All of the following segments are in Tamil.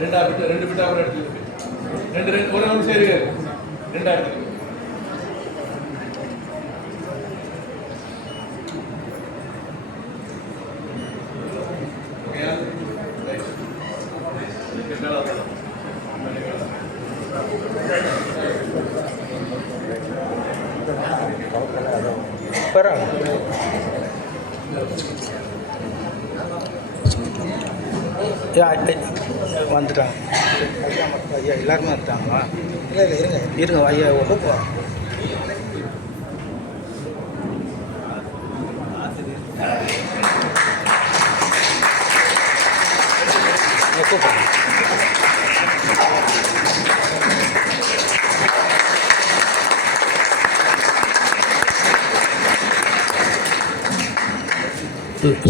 ரெண்டா பிட்டு ரெண்டு பிட்டா கூட இடத்துல ரெண்டு ரெண்டு ஒரு நாள் சரி. ரெண்டா இடத்துல Yeah, I, ஓகே வந்துட்டாங்க ஐயா மட்டும் ஐயா எல்லாருமே வந்துட்டாங்களா இல்லை இல்லை இருங்க. இருங்க ஐயா கூப்பிடுவா கூப்பிடுறேன்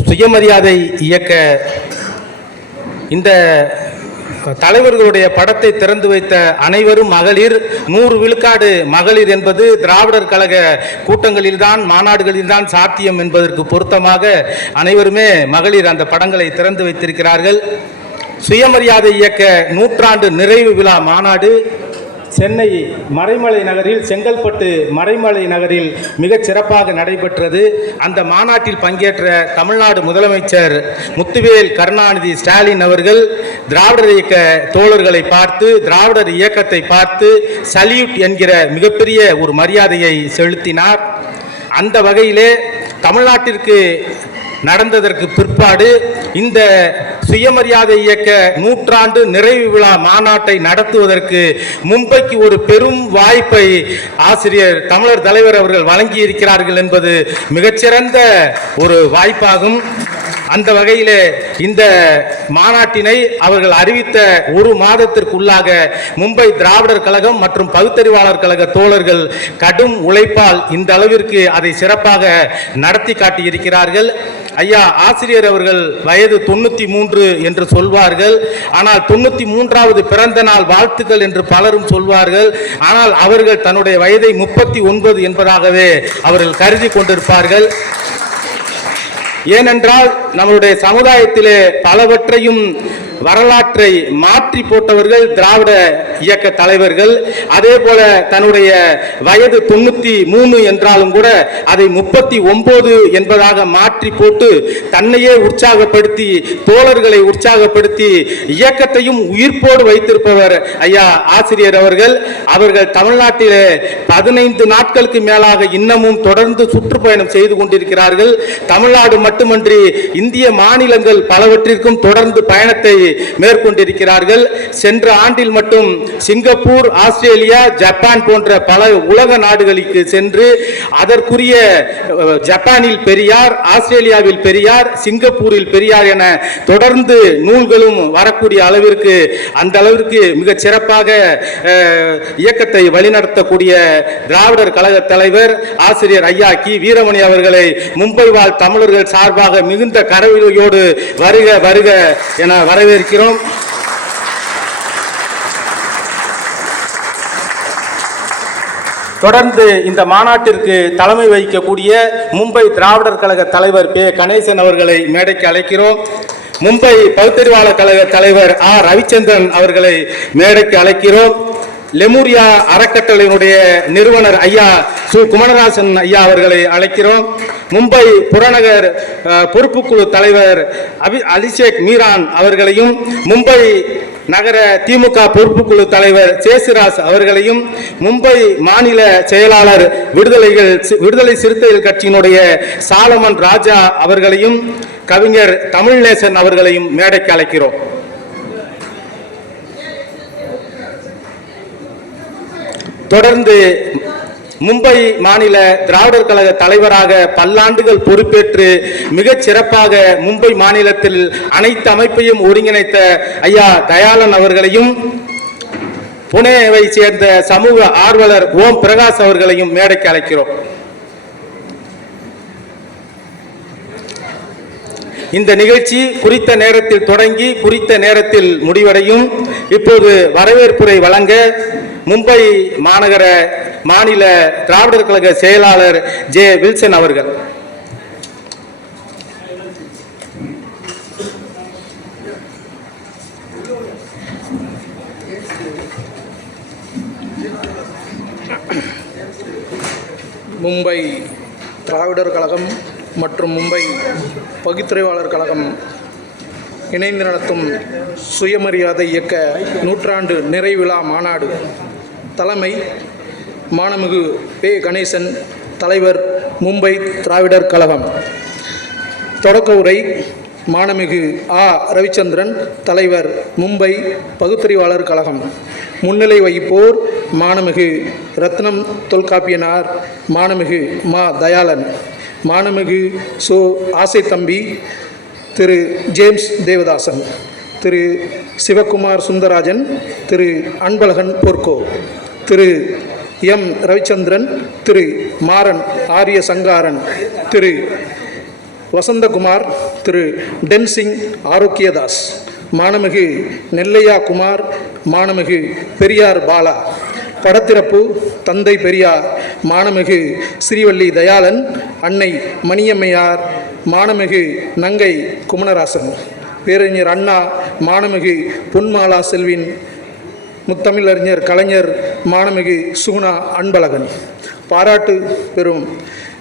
சுயமரியாதை இயக்க இந்த தலைவர்களுடைய படத்தை திறந்து வைத்த அனைவரும் மகளிர் நூறு விழுக்காடு மகளிர் என்பது திராவிடர் கழக கூட்டங்களில்தான் மாநாடுகளில்தான் சாத்தியம் என்பதற்கு பொருத்தமாக அனைவருமே மகளிர் அந்த படங்களை திறந்து வைத்திருக்கிறார்கள். சுயமரியாதை இயக்க நூற்றாண்டு நிறைவு விழா மாநாடு சென்னை மறைமலை நகரில் செங்கல்பட்டு மறைமலை நகரில் மிகச் சிறப்பாக நடைபெற்றது. அந்த மாநாட்டில் பங்கேற்ற தமிழ்நாடு முதலமைச்சர் முத்துவேல் கருணாநிதி ஸ்டாலின் அவர்கள் திராவிடர் இயக்க தோழர்களை பார்த்து திராவிடர் இயக்கத்தை பார்த்து சல்யூட் என்கிற மிகப்பெரிய ஒரு மரியாதையை செலுத்தினார். அந்த வகையிலே தமிழ்நாட்டிற்கு நடந்ததற்கு பிற்பாடு இந்த சுயமரியாதை இயக்க நூற்றாண்டு நிறைவு விழா மாநாட்டை நடத்துவதற்கு மும்பைக்கு ஒரு பெரும் வாய்ப்பை ஆசிரியர் தமிழர் தலைவர் அவர்கள் வழங்கி இருக்கிறார்கள் என்பது மிகச்சிறந்த ஒரு வாய்ப்பாகும். அந்த வகையிலே இந்த மாநாட்டினை அவர்கள் அறிவித்த ஒரு மாதத்திற்குள்ளாக மும்பை திராவிடர் கழகம் மற்றும் பகுத்தறிவாளர் கழக தோழர்கள் கடும் உழைப்பால் இந்த அளவிற்கு அதை சிறப்பாக நடத்தி காட்டியிருக்கிறார்கள். ஐயா ஆசிரியர் அவர்கள் வயது தொண்ணூத்தி மூன்று என்று சொல்வார்கள். ஆனால் தொண்ணூத்தி மூன்றாவது பிறந்த நாள் வாழ்த்துக்கள் என்று பலரும் சொல்வார்கள். ஆனால் அவர்கள் தன்னுடைய வயதை முப்பத்தி ஒன்பது என்பதாகவே அவர்கள் கருதி கொண்டிருப்பார்கள். ஏனென்றால் நம்மளுடைய சமுதாயத்திலே பலவற்றையும் வரலாற்றை மாற்றி போட்டவர்கள் திராவிட இயக்க தலைவர்கள். அதே போல தன்னுடைய வயது தொண்ணூத்தி மூணு என்றாலும் கூட அதை முப்பத்தி ஒன்பது என்பதாக மாற்றி போட்டு தன்னையே உற்சாகப்படுத்தி தோழர்களை உற்சாகப்படுத்தி இயக்கத்தையும் உயிர்ப்போடு வைத்திருப்பவர் ஐயா ஆசிரியர் அவர்கள். அவர்கள் தமிழ்நாட்டிலே பதினைந்து நாட்களுக்கு மேலாக இன்னமும் தொடர்ந்து சுற்றுப்பயணம் செய்து கொண்டிருக்கிறார்கள். தமிழ்நாடு மட்டுமன்றி இந்திய மாநிலங்கள் பலவற்றிற்கும் தொடர்ந்து பயணத்தை மேற்கொண்டிருக்கிறார்கள். சென்ற ஆண்டில் மட்டும் சிங்கப்பூர் ஆஸ்திரேலியா ஜப்பான் போன்ற பல உலக நாடுகளுக்கு சென்று அதற்குரிய ஜப்பானில் பெரியார் ஆஸ்திரேலியாவில் பெரியார் சிங்கப்பூரில் பெரியார் என தொடர்ந்து நூல்களும் வரக்கூடிய அளவிற்கு அந்த அளவிற்கு மிக சிறப்பாக இயக்கத்தை வழிநடத்தக்கூடிய திராவிடர் கழக தலைவர் ஆசிரியர் ஐயா கி. வீரமணி அவர்களை மும்பை வாழ் தமிழர்கள் சார்பாக மிகுந்த கரவிலையோடு வருக வருக என இருக்கிறோம் தொடர்ந்து இந்த மாநாட்டிற்கு தலைமை வகிக்கக்கூடிய மும்பை திராவிடர் கழக தலைவர் பே கணேசன் அவர்களை மேடைக்கு அழைக்கிறோம். மும்பை பகுத்தறிவாளர் கழக தலைவர் ஆர் ரவிச்சந்திரன் அவர்களை மேடைக்கு அழைக்கிறோம். லெமூரியா அறக்கட்டளையினுடைய நிறுவனர் ஐயா சு. குமரராசன் ஐயா அவர்களை அழைக்கிறோம். மும்பை புறநகர் பொறுப்புக்குழு தலைவர் அபி அபிஷேக் மீரான் அவர்களையும் மும்பை நகர திமுக பொறுப்புக்குழு தலைவர் சேசுராஸ் அவர்களையும் மும்பை மாநில செயலாளர் விடுதலைகள் விடுதலை சிறுத்தைகள் கட்சியினுடைய சாலமன் ராஜா அவர்களையும் கவிஞர் தமிழ்நேசன் அவர்களையும் மேடைக்கு அழைக்கிறோம். தொடர்ந்து மும்பை மாநில திராவிடர் கழக தலைவராக பல்லாண்டுகள் பொறுப்பேற்று மிகச் சிறப்பாக மும்பை மாநிலத்தில் அனைத்து அமைப்பையும் ஒருங்கிணைத்த ஐயா தயாளன் அவர்களையும் புனேவை சேர்ந்த சமூக ஆர்வலர் ஓம் பிரகாஷ் அவர்களையும் மேடைக்கு அழைக்கிறோம். இந்த நிகழ்ச்சி குறித்த நேரத்தில் தொடங்கி குறித்த நேரத்தில் முடிவடையும். இப்போது வரவேற்புரை வழங்க மும்பை மாநகர மாநில திராவிடர் கழக செயலாளர் ஜே வில்சன் அவர்கள். மும்பை திராவிடர் கழகம் மற்றும் மும்பை பகுத்துறைவாளர் கழகம் இணைந்து நடத்தும் சுயமரியாதை இயக்க நூற்றாண்டு நிறைவிழா மாநாடு தலைமை மானமிகு பே கணேசன் தலைவர் மும்பை திராவிடர் கழகம். தொடக்க உரை மானமிகு ஆ. ரவிச்சந்திரன் தலைவர் மும்பை பகுத்தறிவாளர் கழகம். முன்னிலை வகிப்போர் மானமிகு ரத்னம் தொல்காப்பியனார் மானமிகு மா. தயாளன். மானமிகு சோ. ஆசை தம்பி திரு. ஜேம்ஸ் தேவதாசன். திரு. சிவகுமார் சுந்தராஜன் திரு. அன்பழகன் பொற்கோ. திரு. எம் ரவிச்சந்திரன் திரு மாறன் ஆரிய சங்காரன் திரு வசந்தகுமார் திரு டென்சிங் ஆரோக்கியதாஸ் மானமிகு நெல்லையா குமார் மாணமிகு பெரியார் பாலா படத்திறப்பு தந்தை பெரியார் மாணமிகு ஸ்ரீவள்ளி தயாளன் அன்னை மணியம்மையார் மாணமிகு நங்கை குமணராசன் பேரறிஞர் அண்ணா மாணமிகு பொன்மாலா செல்வின் முத்தமிழறிஞர் கலைஞர் மானமிகு சுகுணா அன்பழகன். பாராட்டு பெறும்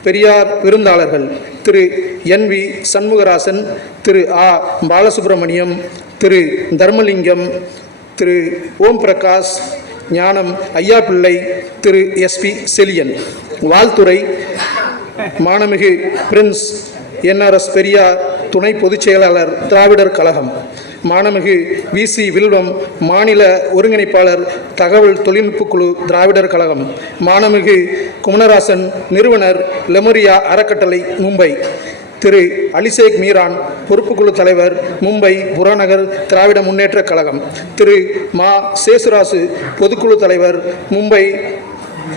பெரியார் விருந்தாளர்கள் திரு என் வி சண்முகராசன் திரு ஆ பாலசுப்ரமணியம் திரு தர்மலிங்கம் திரு ஓம் பிரகாஷ் ஞானம் ஐயா பிள்ளை திரு எஸ்பி செலியன். வாழ்த்துறை மாணமிகு பிரின்ஸ் என்ஆர்எஸ் பெரியார் துணை பொதுச் செயலாளர் திராவிடர் கழகம். மானமிகு விசி வில்வம் மாநில ஒருங்கிணைப்பாளர் தகவல் தொழில்நுட்ப குழு திராவிடர் கழகம். மானமிகு குமணராசன் நிறுவனர் லெமரியா அறக்கட்டளை மும்பை. திரு. அலிசேக் மீரான் பொறுப்புக்குழு தலைவர் மும்பை புறநகர் திராவிட முன்னேற்றக் கழகம். திரு. மா. சேசுராசு பொதுக்குழு தலைவர் மும்பை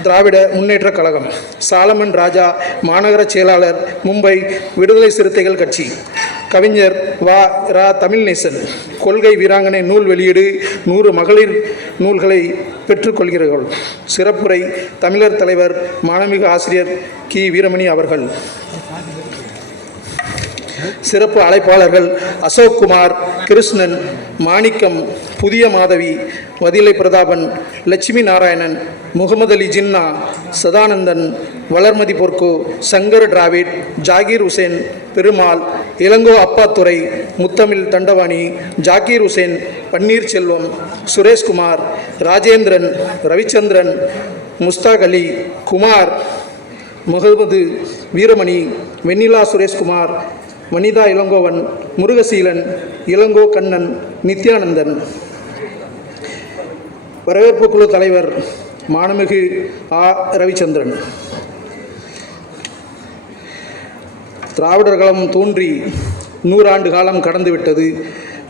திராவிட முன்னேற்ற கழகம். சாலமன் ராஜா மாநகர செயலாளர் மும்பை விடுதலை சிறுத்தைகள் கட்சி. கவிஞர் வா ரா தமிழ்நேசன் கொள்கை வீராங்கனை நூல் வெளியீடு நூறு மகளிர் நூல்களை பெற்றுக்கொள்கிறார்கள். சிறப்புரை தமிழர் தலைவர் மாணமிகு ஆசிரியர் கி. வீரமணி அவர்கள். சிறப்பு அழைப்பாளர்கள் அசோக் குமார் கிருஷ்ணன் மாணிக்கம் புதிய மாதவி வதிலை பிரதாபன் லட்சுமி நாராயணன் முகமது அலி ஜின்னா சதானந்தன் வளர்மதி பொற்கோ சங்கர் டிராவிட் ஜாகீர் ஹுசேன் பெருமாள் இளங்கோ அப்பாத்துறை முத்தமிழ் தண்டவாணி ஜாகீர் ஹுசேன் பன்னீர்செல்வம் சுரேஷ்குமார் ராஜேந்திரன் ரவிச்சந்திரன் முஸ்தாக் அலி குமார் முகமது வீரமணி வெண்ணிலா சுரேஷ்குமார் வனிதா இளங்கோவன் முருகசீலன் இளங்கோ கண்ணன் நித்யானந்தன். வரவேற்பு குழு தலைவர் மானமிகு ஆ. ரவிச்சந்திரன். திராவிடர்களம் தோன்றி நூறாண்டு காலம் கடந்துவிட்டது.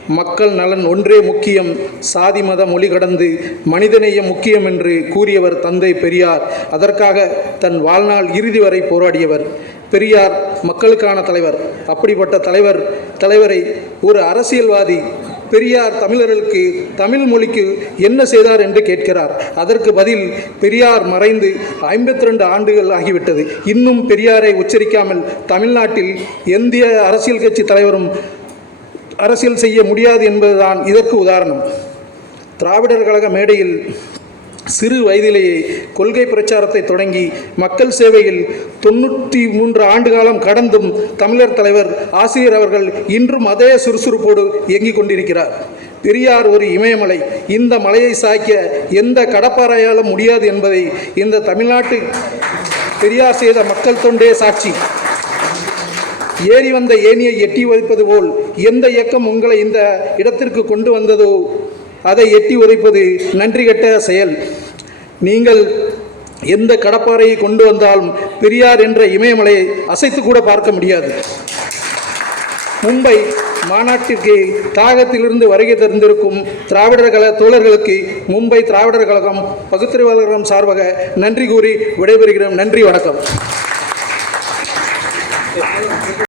மக்கள் நலன் ஒன்றே முக்கியம். சாதி மத மொழி கடந்து மனிதநேயம் முக்கியம் என்று கூறியவர் தந்தை பெரியார். அதற்காக தன் வாழ்நாள் இறுதி வரை போராடியவர் பெரியார். மக்களுக்கான தலைவர். அப்படிப்பட்ட தலைவர் தலைவரை ஒரு அரசியல்வாதி பெரியார் தமிழர்களுக்கு தமிழ் மொழிக்கு என்ன செய்தார் என்று கேட்கிறார். அதற்கு பதில் பெரியார் மறைந்து ஐம்பத்தி ரெண்டு ஆண்டுகள் ஆகிவிட்டது. இன்னும் பெரியாரை உச்சரிக்காமல் தமிழ்நாட்டில் எந்திய அரசியல் கட்சி தலைவரும் அரசியல் செய்ய முடியாது என்பதுதான் இதற்கு உதாரணம். திராவிடர் கழக மேடையில் சிறு வயதிலேயே கொள்கை பிரச்சாரத்தை தொடங்கி மக்கள் சேவையில் தொண்ணூற்றி மூன்று ஆண்டு காலம் கடந்தும் தமிழர் தலைவர் ஆசிரியர் அவர்கள் இன்றும் அதே சுறுசுறுப்போடு இயங்கிக் கொண்டிருக்கிறார். பெரியார் ஒரு இமயமலை. இந்த மலையை சாய்க்க எந்த கடப்பாறையாலும் முடியாது என்பதை இந்த தமிழ்நாட்டு பெரியார் செய்த மக்கள் தொண்டே சாட்சி. ஏறி வந்த ஏனியை எட்டி வைப்பது போல் எந்த இயக்கம் உங்களை இந்த இடத்திற்கு கொண்டு வந்ததோ அதை எட்டி உதைப்பது நன்றி கட்ட செயல். நீங்கள் எந்த கடப்பாறையை கொண்டு வந்தாலும் பெரியார் என்ற இமயமலையை அசைத்து கூட பார்க்க முடியாது. மும்பை மாநாட்டிற்கு தாகத்திலிருந்து வருகை தந்திருக்கும் திராவிடர் கழக தோழர்களுக்கு மும்பை திராவிடர் கழகம் பகுத்தறிவாளர் சார்பாக நன்றி கூறி விடைபெறுகிறோம் நன்றி வணக்கம்.